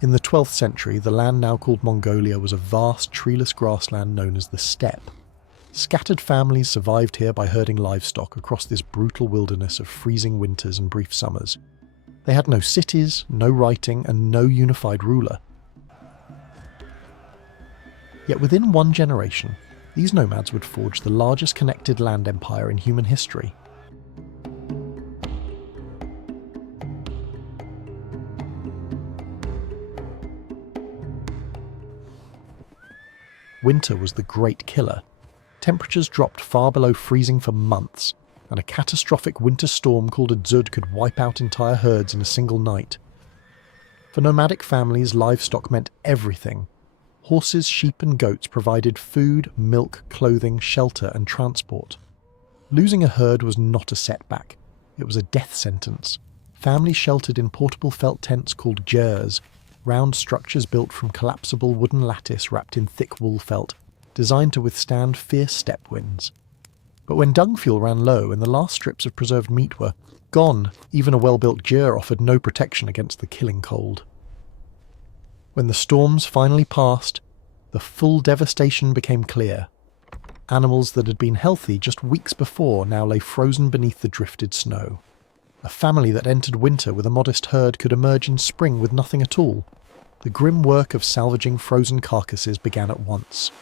In the 12th century, the land now called Mongolia was a vast, treeless grassland known as the steppe. Scattered families survived here by herding livestock across this brutal wilderness of freezing winters and brief summers. They had no cities, no writing, and no unified ruler. Yet within one generation, these nomads would forge the largest connected land empire in human history. Winter was the great killer. Temperatures dropped far below freezing for months, and a catastrophic winter storm called a dzud could wipe out entire herds in a single night. For nomadic families, livestock meant everything. Horses, sheep and goats provided food, milk, clothing, shelter and transport. Losing a herd was not a setback. It was a death sentence. Families sheltered in portable felt tents called jers, round structures built from collapsible wooden lattice wrapped in thick wool felt, designed to withstand fierce steppe winds. But when dung fuel ran low and the last strips of preserved meat were gone, even a well-built jer offered no protection against the killing cold. When the storms finally passed, the full devastation became clear. Animals that had been healthy just weeks before now lay frozen beneath the drifted snow. A family that entered winter with a modest herd could emerge in spring with nothing at all. The grim work of salvaging frozen carcasses began at once,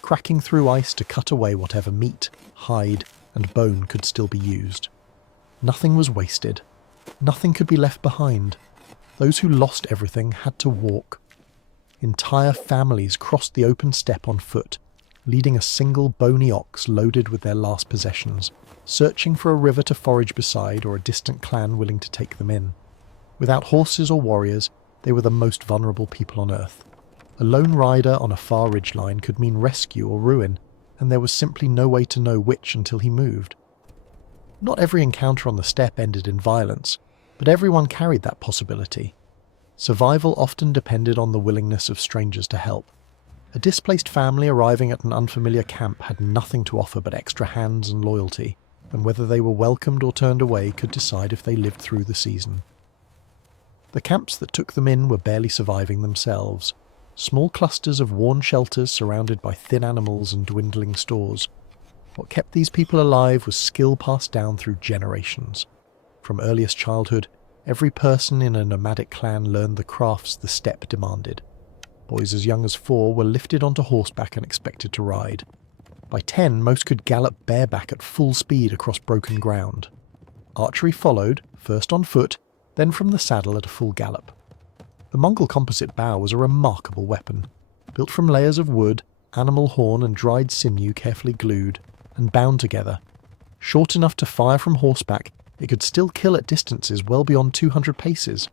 cracking through ice to cut away whatever meat, hide, and bone could still be used. Nothing was wasted. Nothing could be left behind. Those who lost everything had to walk. Entire families crossed the open steppe on foot, leading a single bony ox loaded with their last possessions, searching for a river to forage beside or a distant clan willing to take them in. Without horses or warriors, they were the most vulnerable people on Earth. A lone rider on a far ridgeline could mean rescue or ruin, and there was simply no way to know which until he moved. Not every encounter on the steppe ended in violence, but everyone carried that possibility. Survival often depended on the willingness of strangers to help. A displaced family arriving at an unfamiliar camp had nothing to offer but extra hands and loyalty, and whether they were welcomed or turned away could decide if they lived through the season. The camps that took them in were barely surviving themselves. Small clusters of worn shelters surrounded by thin animals and dwindling stores. What kept these people alive was skill passed down through generations. From earliest childhood, every person in a nomadic clan learned the crafts the steppe demanded. Boys as young as 4 were lifted onto horseback and expected to ride. By 10, most could gallop bareback at full speed across broken ground. Archery followed, first on foot, then from the saddle at a full gallop. The Mongol composite bow was a remarkable weapon, built from layers of wood, animal horn and dried sinew carefully glued, and bound together. Short enough to fire from horseback, it could still kill at distances well beyond 200 paces.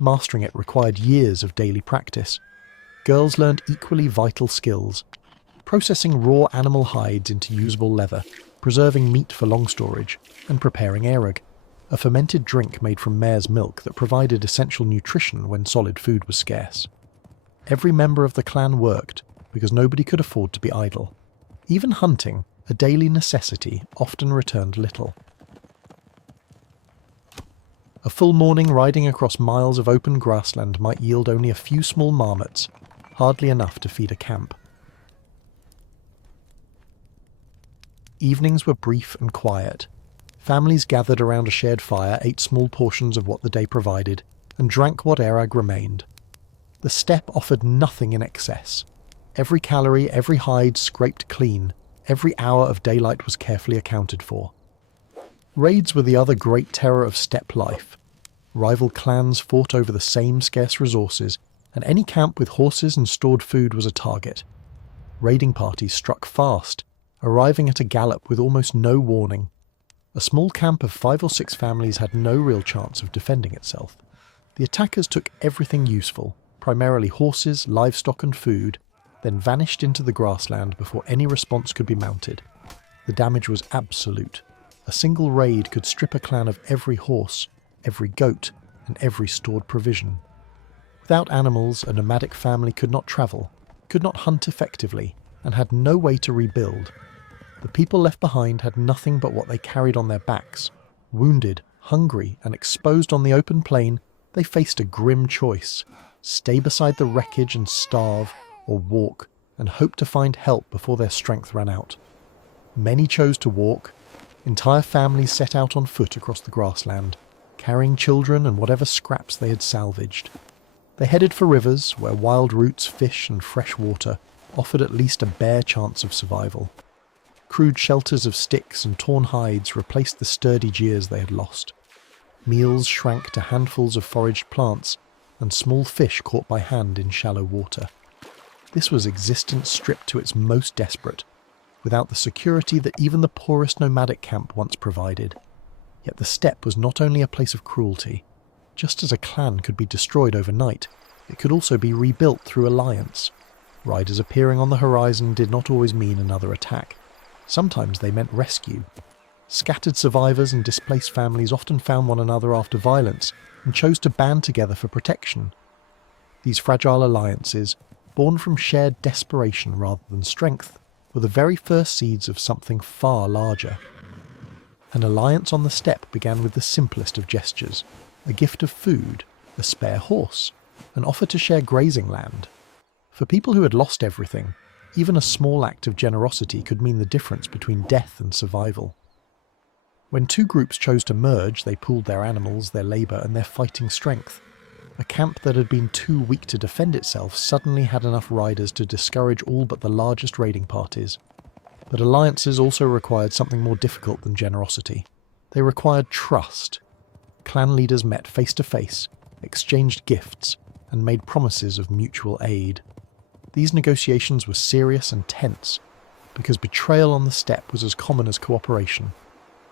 Mastering it required years of daily practice. Girls learned equally vital skills: processing raw animal hides into usable leather, preserving meat for long storage, and preparing aerug, a fermented drink made from mare's milk that provided essential nutrition when solid food was scarce. Every member of the clan worked, because nobody could afford to be idle. Even hunting, a daily necessity, often returned little. A full morning riding across miles of open grassland might yield only a few small marmots, hardly enough to feed a camp. Evenings were brief and quiet. Families gathered around a shared fire, ate small portions of what the day provided, and drank what aerug remained. The steppe offered nothing in excess. Every calorie, every hide scraped clean, every hour of daylight was carefully accounted for. Raids were the other great terror of steppe life. Rival clans fought over the same scarce resources, and any camp with horses and stored food was a target. Raiding parties struck fast, arriving at a gallop with almost no warning. A small camp of 5 or 6 families had no real chance of defending itself. The attackers took everything useful, primarily horses, livestock and food, then vanished into the grassland before any response could be mounted. The damage was absolute. A single raid could strip a clan of every horse, every goat, and every stored provision. Without animals, a nomadic family could not travel, could not hunt effectively, and had no way to rebuild. The people left behind had nothing but what they carried on their backs. Wounded, hungry, and exposed on the open plain, they faced a grim choice: stay beside the wreckage and starve, or walk and hope to find help before their strength ran out. Many chose to walk. Entire families set out on foot across the grassland, carrying children and whatever scraps they had salvaged. They headed for rivers where wild roots, fish and fresh water offered at least a bare chance of survival. Crude shelters of sticks and torn hides replaced the sturdy jeers they had lost. Meals shrank to handfuls of foraged plants and small fish caught by hand in shallow water. This was existence stripped to its most desperate, without the security that even the poorest nomadic camp once provided. Yet the steppe was not only a place of cruelty. Just as a clan could be destroyed overnight, it could also be rebuilt through alliance. Riders appearing on the horizon did not always mean another attack. Sometimes they meant rescue. Scattered survivors and displaced families often found one another after violence and chose to band together for protection. These fragile alliances, born from shared desperation rather than strength, were the very first seeds of something far larger. An alliance on the steppe began with the simplest of gestures, a gift of food, a spare horse, an offer to share grazing land. For people who had lost everything, even a small act of generosity could mean the difference between death and survival. When two groups chose to merge, they pooled their animals, their labour and their fighting strength. A camp that had been too weak to defend itself suddenly had enough riders to discourage all but the largest raiding parties. But alliances also required something more difficult than generosity. They required trust. Clan leaders met face to face, exchanged gifts, and made promises of mutual aid. These negotiations were serious and tense, because betrayal on the steppe was as common as cooperation.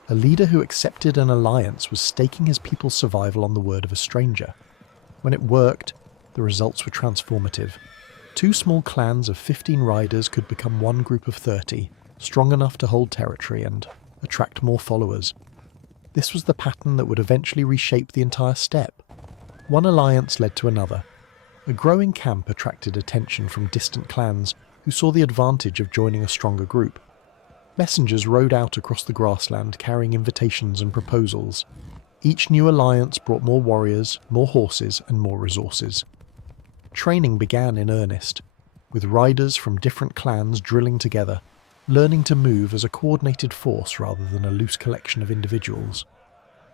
A leader who accepted an alliance was staking his people's survival on the word of a stranger. When it worked, the results were transformative. Two small clans of 15 riders could become one group of 30, strong enough to hold territory and attract more followers. This was the pattern that would eventually reshape the entire steppe. One alliance led to another. A growing camp attracted attention from distant clans who saw the advantage of joining a stronger group. Messengers rode out across the grassland carrying invitations and proposals. Each new alliance brought more warriors, more horses, and more resources. Training began in earnest, with riders from different clans drilling together, learning to move as a coordinated force rather than a loose collection of individuals.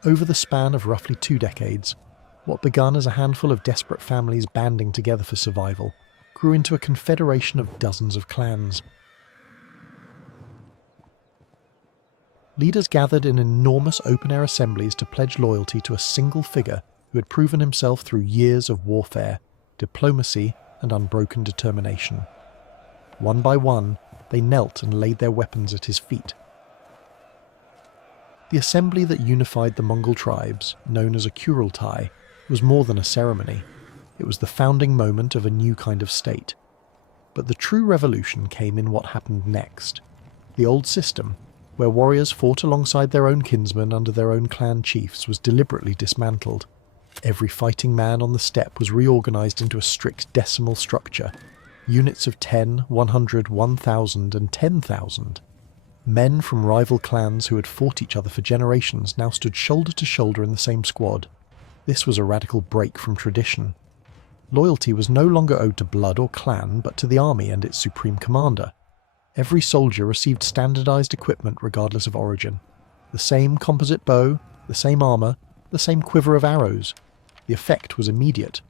Over the span of roughly 2 decades, what began as a handful of desperate families banding together for survival grew into a confederation of dozens of clans. Leaders gathered in enormous open-air assemblies to pledge loyalty to a single figure who had proven himself through years of warfare, diplomacy, and unbroken determination. One by one, they knelt and laid their weapons at his feet. The assembly that unified the Mongol tribes, known as a Kurultai, was more than a ceremony. It was the founding moment of a new kind of state. But the true revolution came in what happened next. The old system, where warriors fought alongside their own kinsmen under their own clan chiefs, was deliberately dismantled. Every fighting man on the steppe was reorganized into a strict decimal structure. Units of 10, 100, 1,000 and 10,000. Men from rival clans who had fought each other for generations now stood shoulder to shoulder in the same squad. This was a radical break from tradition. Loyalty was no longer owed to blood or clan, but to the army and its supreme commander. Every soldier received standardized equipment regardless of origin. The same composite bow, the same armor, the same quiver of arrows. The effect was immediate.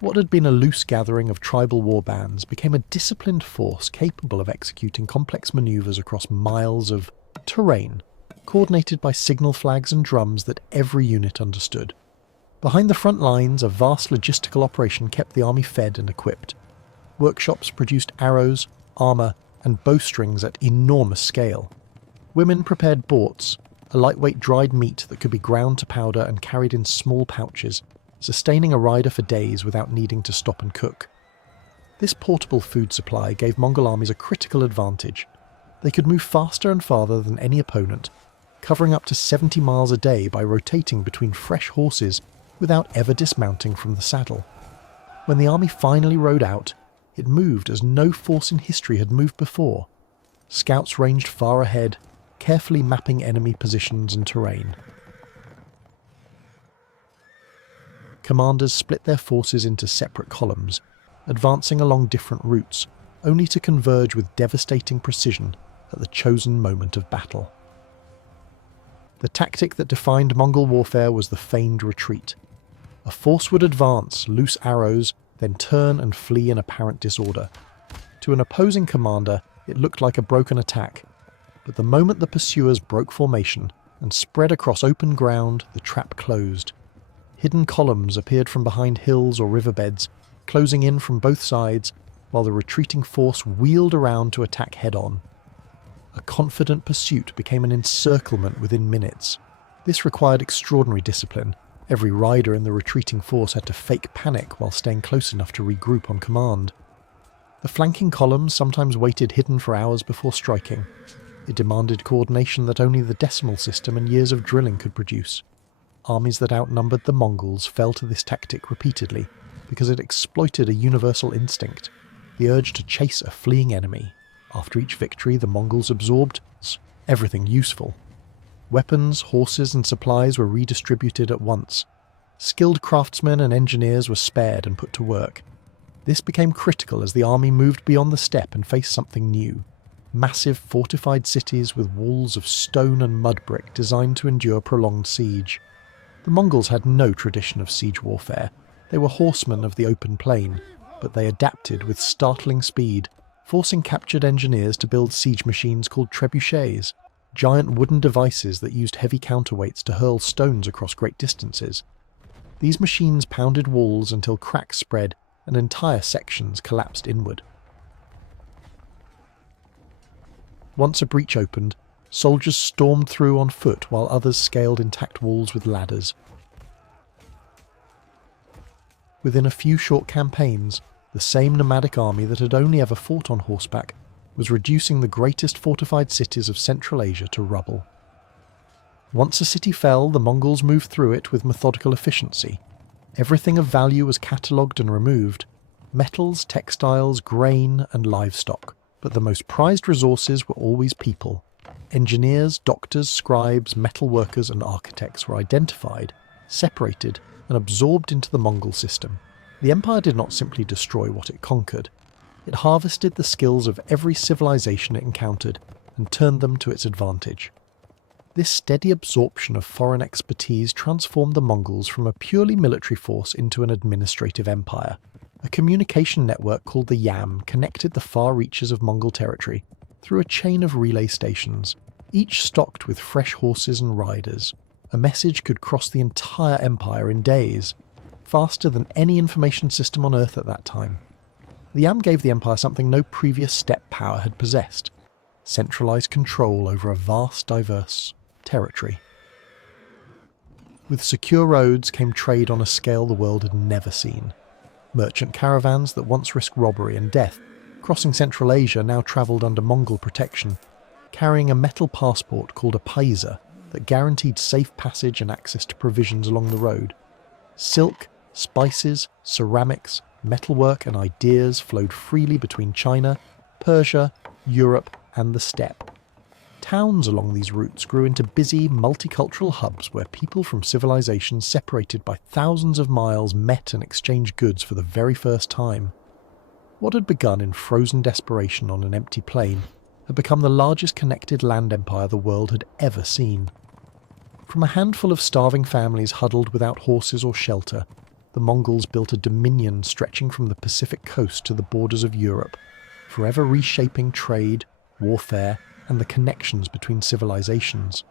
What had been a loose gathering of tribal war bands became a disciplined force capable of executing complex maneuvers across miles of terrain, coordinated by signal flags and drums that every unit understood. Behind the front lines, a vast logistical operation kept the army fed and equipped. Workshops produced arrows, armor, and bowstrings at enormous scale. Women prepared borts, a lightweight dried meat that could be ground to powder and carried in small pouches, sustaining a rider for days without needing to stop and cook. This portable food supply gave Mongol armies a critical advantage. They could move faster and farther than any opponent, covering up to 70 miles a day by rotating between fresh horses without ever dismounting from the saddle. When the army finally rode out, it moved as no force in history had moved before. Scouts ranged far ahead, carefully mapping enemy positions and terrain. commanders split their forces into separate columns, advancing along different routes, only to converge with devastating precision at the chosen moment of battle. The tactic that defined Mongol warfare was the feigned retreat. A force would advance, loose arrows, then turn and flee in apparent disorder. To an opposing commander, it looked like a broken attack, but the moment the pursuers broke formation and spread across open ground, the trap closed. Hidden columns appeared from behind hills or riverbeds, closing in from both sides, while the retreating force wheeled around to attack head-on. A confident pursuit became an encirclement within minutes. This required extraordinary discipline. Every rider in the retreating force had to fake panic while staying close enough to regroup on command. The flanking columns sometimes waited hidden for hours before striking. It demanded coordination that only the decimal system and years of drilling could produce. Armies that outnumbered the Mongols fell to this tactic repeatedly because it exploited a universal instinct, the urge to chase a fleeing enemy. After each victory, the Mongols absorbed everything useful. Weapons, horses and supplies were redistributed at once. Skilled craftsmen and engineers were spared and put to work. This became critical as the army moved beyond the steppe and faced something new. Massive fortified cities with walls of stone and mud brick designed to endure prolonged siege. The Mongols had no tradition of siege warfare. They were horsemen of the open plain, but they adapted with startling speed, forcing captured engineers to build siege machines called trebuchets, giant wooden devices that used heavy counterweights to hurl stones across great distances. These machines pounded walls until cracks spread and entire sections collapsed inward. Once a breach opened, soldiers stormed through on foot while others scaled intact walls with ladders. Within a few short campaigns, the same nomadic army that had only ever fought on horseback was reducing the greatest fortified cities of Central Asia to rubble. Once a city fell, the Mongols moved through it with methodical efficiency. Everything of value was catalogued and removed: metals, textiles, grain, and livestock. But the most prized resources were always people. Engineers, doctors, scribes, metalworkers, and architects were identified, separated, and absorbed into the Mongol system. The empire did not simply destroy what it conquered. It harvested the skills of every civilization it encountered and turned them to its advantage. This steady absorption of foreign expertise transformed the Mongols from a purely military force into an administrative empire. A communication network called the Yam connected the far reaches of Mongol territory through a chain of relay stations, each stocked with fresh horses and riders. A message could cross the entire empire in days, faster than any information system on Earth at that time. The Yam gave the empire something no previous steppe power had possessed: centralized control over a vast, diverse territory. With secure roads came trade on a scale the world had never seen. Merchant caravans that once risked robbery and death, crossing Central Asia, now travelled under Mongol protection, carrying a metal passport called a paisa that guaranteed safe passage and access to provisions along the road. Silk, spices, ceramics, metalwork and ideas flowed freely between China, Persia, Europe and the steppe. Towns along these routes grew into busy, multicultural hubs where people from civilizations separated by thousands of miles met and exchanged goods for the very first time. What had begun in frozen desperation on an empty plain had become the largest connected land empire the world had ever seen. From a handful of starving families huddled without horses or shelter, the Mongols built a dominion stretching from the Pacific coast to the borders of Europe, forever reshaping trade, warfare, and the connections between civilizations.